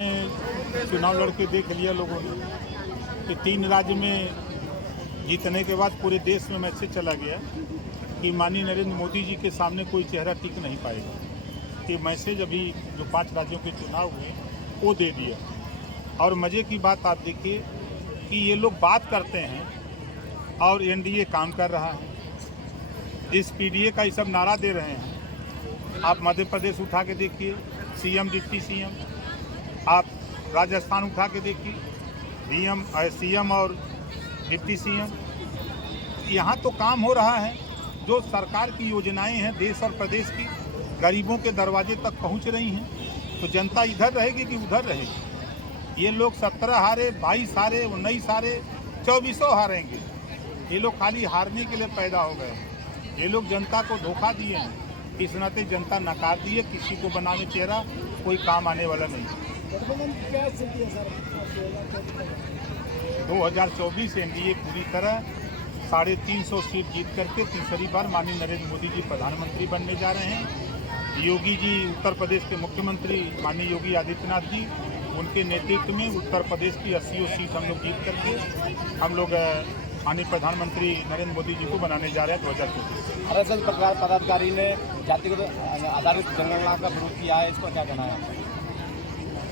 चुनाव लड़के देख लिया लोगों ने कि 3 राज्य में जीतने के बाद पूरे देश में मैसेज चला गया कि माननीय नरेंद्र मोदी जी के सामने कोई चेहरा टिक नहीं पाएगा। ये मैसेज अभी जो 5 राज्यों के चुनाव हुए वो दे दिया। और मज़े की बात आप देखिए कि ये लोग बात करते हैं और एनडीए काम कर रहा है। इस पीडीए का ये सब नारा दे रहे हैं। आप मध्य प्रदेश उठा के देखिए, सीएम डिप्टी सीएम, आप राजस्थान उठा के देखिए, सीएम और डिप्टी सीएम। यहाँ तो काम हो रहा है। जो सरकार की योजनाएं हैं देश और प्रदेश की, गरीबों के दरवाजे तक पहुँच रही हैं। तो जनता इधर रहेगी कि उधर रहेगी? ये लोग 17 हारे, 22 हारे, 19 हारे, 24 हारेंगे। ये लोग खाली हारने के लिए पैदा हो गए हैं। ये लोग जनता को धोखा दिए हैं। इस नाते जनता नकार दी है। किसी को बनाने चेहरा कोई काम आने वाला नहीं। 2024 एनडीए पूरी तरह 350 सीट जीत करके तीसरी बार माननीय नरेंद्र मोदी जी प्रधानमंत्री बनने जा रहे हैं। योगी जी उत्तर प्रदेश के मुख्यमंत्री माननीय योगी आदित्यनाथ जी, उनके नेतृत्व में उत्तर प्रदेश की 80 सीट हम लोग जीत करके हम लोग माननीय प्रधानमंत्री नरेंद्र मोदी जी को बनाने जा रहे हैं 2024। RSS पदाधिकारी ने जातिगत आधारित जनगणना का विरोध किया है, इस पर क्या कहना है?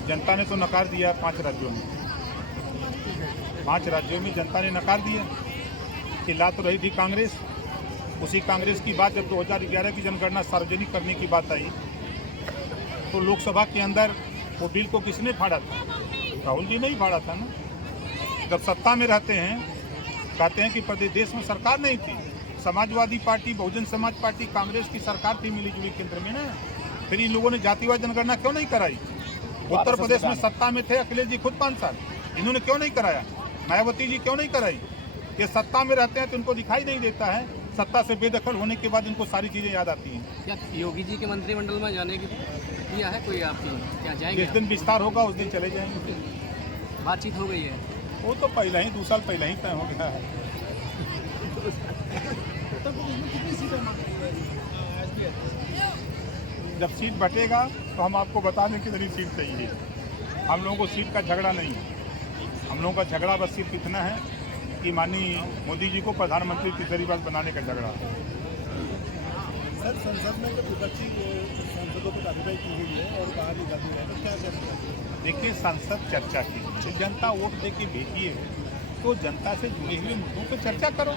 जनता ने तो नकार दिया 5 राज्यों में। 5 राज्यों में जनता ने नकार दिया। चिल्ला तो रही थी कांग्रेस। उसी कांग्रेस की बात जब 2011 की जनगणना सार्वजनिक करने की बात आई तो लोकसभा के अंदर वो बिल को किसने फाड़ा था? राहुल जी ने ही फाड़ा था ना। जब सत्ता में रहते हैं कहते हैं कि प्रदेश में सरकार नहीं थी, समाजवादी पार्टी, बहुजन समाज पार्टी, कांग्रेस की सरकार थी मिलीजुली केंद्र में ना। फिर इन लोगों ने जातिवाद जनगणना क्यों नहीं कराई? उत्तर प्रदेश में सत्ता में थे अखिलेश जी खुद 5 साल, इन्होंने क्यों नहीं कराया? मायावती जी क्यों नहीं कराई? ये सत्ता में रहते हैं तो इनको दिखाई नहीं देता है। सत्ता से बेदखल होने के बाद इनको सारी चीज़ें याद आती हैं। क्या योगी जी के मंत्रिमंडल में जाने की किया है कोई आपकी? क्या जाएंगे? जिस दिन विस्तार होगा उस दिन चले जाएंगे। बातचीत हो गई है? वो तो पहले ही 2 साल पहले ही तय हो गया है। जब सीट बटेगा तो हम आपको बता दें कितनी सीट चाहिए। हम लोगों को सीट का झगड़ा नहीं है। हम लोगों का झगड़ा बस सिर्फ इतना है कि माननीय मोदी जी को प्रधानमंत्री तीसरी बार बनाने का झगड़ा है। सर, संसद में जब विपक्षी सांसदों को कार्रवाई की हुई है और बाहर निकाली है तो क्या करेंगे? देखिए, संसद चर्चा की, जनता वोट दे के भेजी है तो जनता से जुड़े हुए मुद्दों पर चर्चा करो।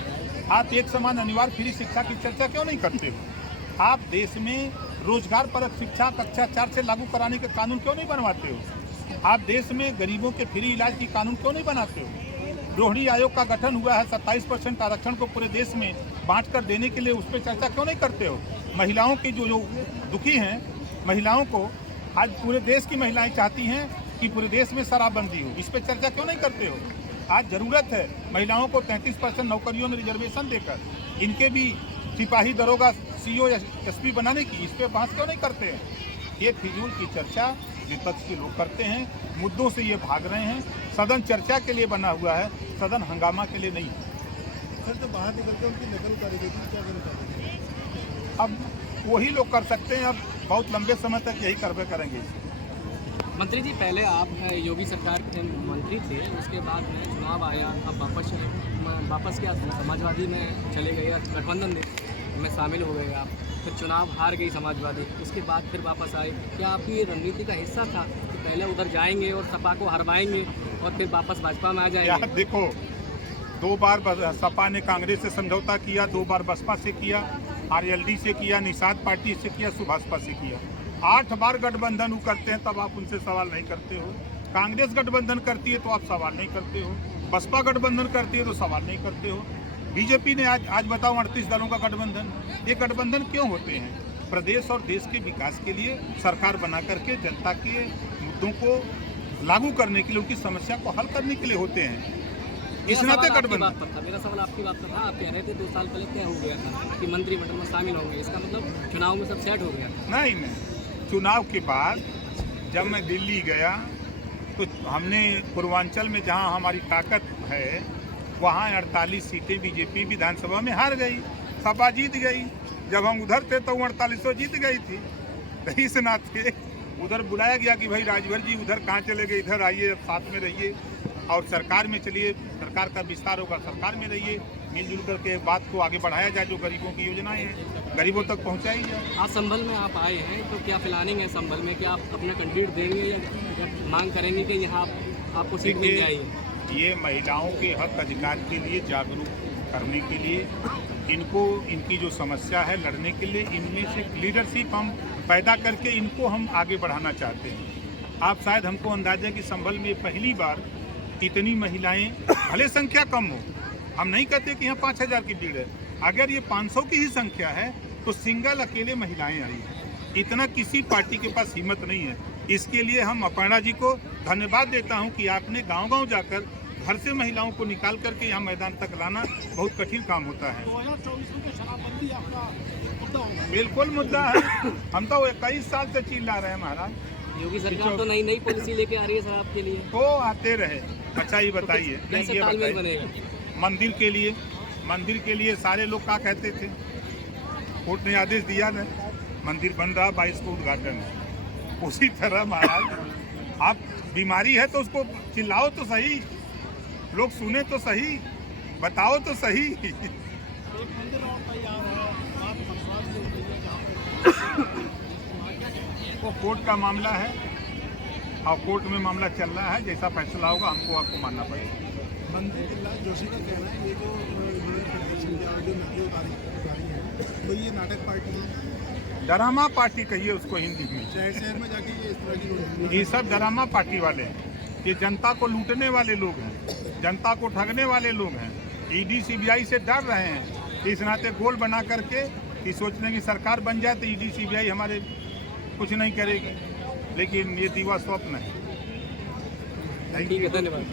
आप एक समान अनिवार्य फ्री शिक्षा की चर्चा क्यों नहीं करते हो? आप देश में रोजगार परक शिक्षा कक्षा 4 से लागू कराने के कानून क्यों नहीं बनवाते हो? आप देश में गरीबों के फ्री इलाज की कानून क्यों नहीं बनाते हो? रोहिणी आयोग का गठन हुआ है, 27% आरक्षण को पूरे देश में बांट कर देने के लिए, उस पर चर्चा क्यों नहीं करते हो? महिलाओं की जो दुखी हैं, महिलाओं को आज पूरे देश की महिलाएं चाहती हैं कि पूरे देश में शराबबंदी हो, इस पर चर्चा क्यों नहीं करते हो? आज ज़रूरत है महिलाओं को 33% नौकरियों में रिजर्वेशन देकर इनके भी सिपाही, दरोगा, सीओ, एसपी बनाने की, इस पर बहस क्यों नहीं करते हैं? ये फिजूल की चर्चा विपक्ष के लोग करते हैं। मुद्दों से ये भाग रहे हैं। सदन चर्चा के लिए बना हुआ है, सदन हंगामा के लिए नहीं। सर, तो बाहर निकलकर उनकी नकल उतारी गई थी, क्या करें? अब वही लोग कर सकते हैं। अब बहुत लंबे समय तक यही करबे करेंगे। मंत्री जी, पहले आप योगी सरकार के मंत्री थे, उसके बाद में चुनाव आया, अब वापस क्या समाजवादी में चले गए, गठबंधन में शामिल हो गए आप, फिर चुनाव हार गई समाजवादी, उसके बाद फिर वापस आए। क्या आपकी ये रणनीति का हिस्सा था कि पहले उधर जाएंगे और सपा को हरवाएंगे और फिर वापस भाजपा में आ जाएंगे? यार देखो, 2 बार सपा ने कांग्रेस से समझौता किया, 2 बार बसपा से किया, आरएलडी से किया, निषाद पार्टी से किया, सुभाषपा से किया। 8 बार गठबंधन करते हैं तब आप उनसे सवाल नहीं करते हो। कांग्रेस गठबंधन करती है तो आप सवाल नहीं करते हो। बसपा गठबंधन करती है तो सवाल नहीं करते हो। बीजेपी ने आज बताओ 38 दलों का गठबंधन। ये गठबंधन क्यों होते हैं? प्रदेश और देश के विकास के लिए, सरकार बना करके जनता के मुद्दों को लागू करने के लिए, उनकी समस्या को हल करने के लिए होते हैं। इस नाते गठबंधन। मेरा सवाल आपकी बात पर था। आप कह रहे थे 2 साल पहले तय हो गया था कि मंत्रिमंडल में शामिल होंगे, इसका मतलब चुनाव में सब सेट हो गया? नहीं, चुनाव के बाद जब मैं दिल्ली गया तो हमने पूर्वांचल में जहां हमारी ताकत है वहां 48 सीटें बीजेपी विधानसभा में हार गई, सपा जीत गई। जब हम उधर थे तो 48 जीत गई थी। इस नाते उधर बुलाया गया कि भाई राजभर जी उधर कहाँ चले गए, इधर आइए, साथ में रहिए और सरकार में चलिए, सरकार का विस्तार होगा, सरकार में रहिए, मिलजुल करके बात को आगे बढ़ाया जाए, जो गरीबों की योजनाएं हैं गरीबों तक पहुंचाई जाए। आज संभल में आप आए हैं तो क्या प्लानिंग है संभल में, क्या आप अपना कैंडिडेट देंगे या मांग करेंगे कि यहाँ आपको सीट मिल देखिए, जाएगी? ये महिलाओं के हक अधिकार के लिए जागरूक करने के लिए, इनको इनकी जो समस्या है लड़ने के लिए, इनमें से लीडरशिप हम पैदा करके इनको हम आगे बढ़ाना चाहते हैं। आप शायद हमको अंदाजा है कि संभल में पहली बार इतनी महिलाएं, भले संख्या कम हो, हम नहीं कहते कि यहाँ 5000 की भीड़ है, अगर ये 500 की ही संख्या है तो सिंगल अकेले महिलाएं आई हैं। इतना किसी पार्टी के पास हिम्मत नहीं है। इसके लिए हम अपर्णा जी को धन्यवाद देता हूं कि आपने गांव-गांव जाकर घर से महिलाओं को निकाल करके यहाँ मैदान तक लाना बहुत कठिन काम होता है। 2024 में शराबबंदी आपका मुद्दा होगा? बिल्कुल मुद्दा है। हम तो 21 साल से चिल्ला रहे हैं महाराज। योगी सरकार तो नई पॉलिसी लेके आ रही है शराब के लिए, तो आते रहे। अच्छा ये बताइए, नहीं कैसे ये तालमेल बताइए, बनेगा? मंदिर के लिए सारे लोग क्या कहते थे, कोर्ट ने आदेश दिया ना, मंदिर बन रहा, 22 को उद्घाटन है। उसी तरह महाराज आप बीमारी है तो उसको चिल्लाओ तो सही, लोग सुने तो सही, बताओ तो सही। एक मंदिर और तैयार है, आप बरसात के लिए जहाँ वो कोर्ट का मामला है और कोर्ट में मामला चल रहा है, जैसा फैसला होगा हमको आपको मानना पड़ेगा। मंत्री प्रहलाद जोशी का कहना है ये जो नकली उतारी है तो ये नाटक पार्टी है, ड्रामा पार्टी कहिए उसको हिंदी में। शहर शहर में जाके ये इस तरह की ये सब ड्रामा पार्टी वाले हैं, ये जनता को लूटने वाले लोग हैं, जनता को ठगने वाले लोग हैं। ईडी सीबीआई से डर रहे हैं, इस नाते गोल बना करके कि सोचने की सरकार बन जाए तो ईडी सीबीआई हमारे कुछ नहीं करेगी, लेकिन ये दीवा स्वप्न है। ठीक है, धन्यवाद।